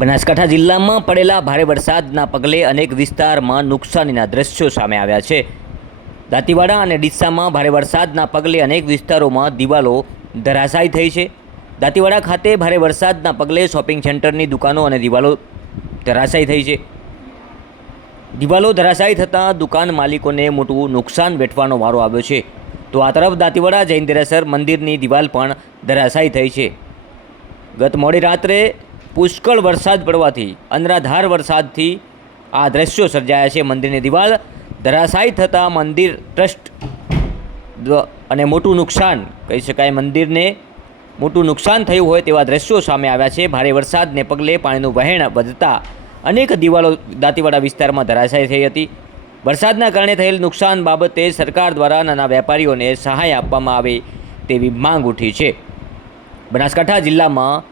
બનાસકાંઠા જિલ્લામાં પડેલા ભારે વરસાદના પગલે અનેક વિસ્તારમાં નુકસાનીના દ્રશ્યો સામે આવ્યા છે। દાંતીવાડા અને ડીસામાં ભારે વરસાદના પગલે અનેક વિસ્તારોમાં દિવાલો ધરાશાયી થઈ છે। દાંતીવાડા ખાતે ભારે વરસાદના પગલે શોપિંગ સેન્ટરની દુકાનો અને દિવાલો ધરાશાયી થઈ છે। દિવાલો ધરાશાયી થતાં દુકાન માલિકોને મોટું નુકસાન વેઠવાનો વારો આવ્યો છે। તો આ તરફ દાંતીવાડા જૈન દેરાસર મંદિરની દિવાલ પણ ધરાશાયી થઈ છે। ગત મોડી રાત્રે પુષ્કળ વરસાદ પડવાથી અનરાધાર વરસાદથી આ દ્રશ્યો સર્જાયા છે। મંદિરની દિવાલ ધરાશાયી થતાં મંદિર ટ્રસ્ટ અને મોટું નુકસાન કહી શકાય, મંદિરને મોટું નુકસાન થયું હોય તેવા દ્રશ્યો સામે આવ્યા છે। ભારે વરસાદને પગલે પાણીનું વહેણ વધતા અનેક દિવાલો દાંતીવાડા વિસ્તારમાં ધરાશાયી થઈ હતી। વરસાદના કારણે થયેલ નુકસાન બાબતે સરકાર દ્વારા નાના વેપારીઓને સહાય આપવામાં આવે તેવી માંગ ઉઠી છે। બનાસકાંઠા જિલ્લામાં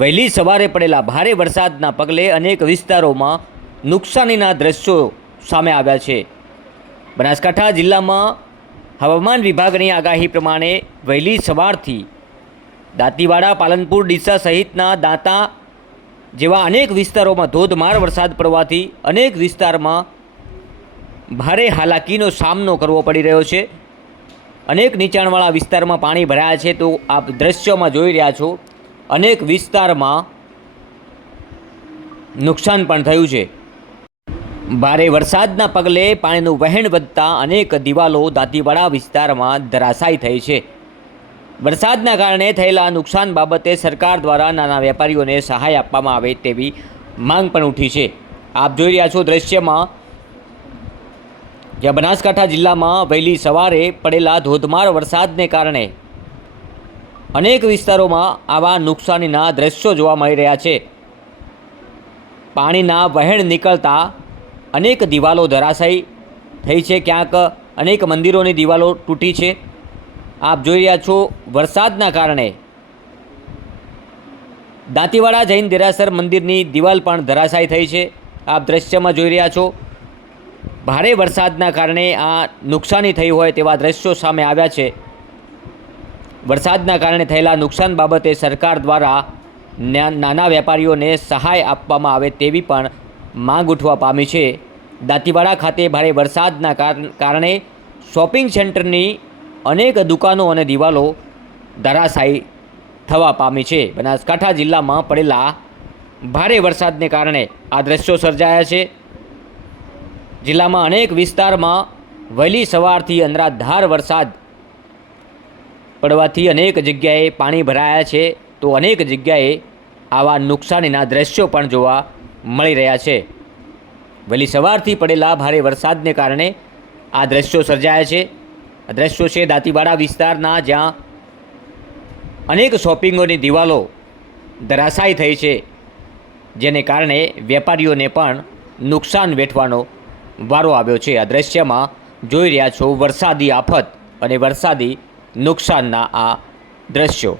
વહેલી સવારે પડેલા ભારે વરસાદના પગલે અનેક વિસ્તારોમાં નુકસાનીના દ્રશ્યો સામે આવ્યા છે। બનાસકાંઠા જિલ્લામાં હવામાન વિભાગની આગાહી પ્રમાણે વહેલી સવારથી દાંતીવાડા, પાલનપુર, ડીસા સહિતના દાંતા જેવા અનેક વિસ્તારોમાં ધોધમાર વરસાદ પડવાથી અનેક વિસ્તારમાં ભારે હાલાકીનો સામનો કરવો પડી રહ્યો છે। અનેક નીચાણવાળા વિસ્તારમાં પાણી ભરાયા છે। તો આપ દ્રશ્યોમાં જોઈ રહ્યા છો, અનેક વિસ્તારમાં નુકસાન પણ થયું છે। ભારે વરસાદના પગલે પાણીનું વહેણ વધતા અનેક દિવાલો દાંતીવાડા વિસ્તારમાં ધરાશાયી થઈ છે। વરસાદના કારણે થયેલા નુકસાન બાબતે સરકાર દ્વારા નાના વેપારીઓને સહાય આપવામાં આવે તેવી માંગ પણ ઉઠી છે। આપ જોઈ રહ્યા છો દ્રશ્યમાં, જ્યાં બનાસકાંઠા જિલ્લામાં વહેલી સવારે પડેલા ધોધમાર વરસાદને કારણે અનેક વિસ્તારોમાં આવા નુકસાનીના દ્રશ્યો જોવા મળી રહ્યા છે। પાણીના વહેણ નીકળતા અનેક દિવાલો ધરાશાયી થઈ છે, ક્યાંક અનેક મંદિરોની દિવાલો તૂટી છે। આપ જોઈ રહ્યા છો, વરસાદના કારણે દાંતીવાડા જૈન દેરાસર મંદિરની દિવાલ પણ ધરાશાયી થઈ છે। આપ દ્રશ્યમાં જોઈ રહ્યા છો, ભારે વરસાદના કારણે આ નુકસાની થઈ હોય તેવા દ્રશ્યો સામે આવ્યા છે। વરસાદના કારણે થયેલા નુકસાન બાબતે સરકાર દ્વારા નાના વેપારીઓને સહાય આપવામાં આવે તેવી પણ માંગ ઉઠવા પામી છે। દાંતીવાડા ખાતે ભારે વરસાદના કારણે શોપિંગ સેન્ટરની અનેક દુકાનો અને દિવાલો ધરાશાયી થવા પામી છે। બનાસકાંઠા જિલ્લામાં પડેલા ભારે વરસાદને કારણે આ દ્રશ્યો સર્જાયા છે। જિલ્લામાં અનેક વિસ્તારમાં વહેલી સવારથી અનરાધાર વરસાદ પડવાથી અનેક જગ્યાએ પાણી ભરાયા છે। તો અનેક જગ્યાએ આવા નુકસાનીના દ્રશ્યો પણ જોવા મળી રહ્યા છે। વહેલી સવારથી પડેલા ભારે વરસાદને કારણે આ દ્રશ્યો સર્જાયા છે। આ દ્રશ્યો છે દાંતીવાડા વિસ્તારના, જ્યાં અનેક શોપિંગોની દિવાલો ધરાશાયી થઈ છે, જેને કારણે વેપારીઓને પણ નુકસાન વેઠવાનો વારો આવ્યો છે। આ દ્રશ્યમાં જોઈ રહ્યા છો વરસાદી આફત અને વરસાદી નુકસાનના આ દ્રશ્યો।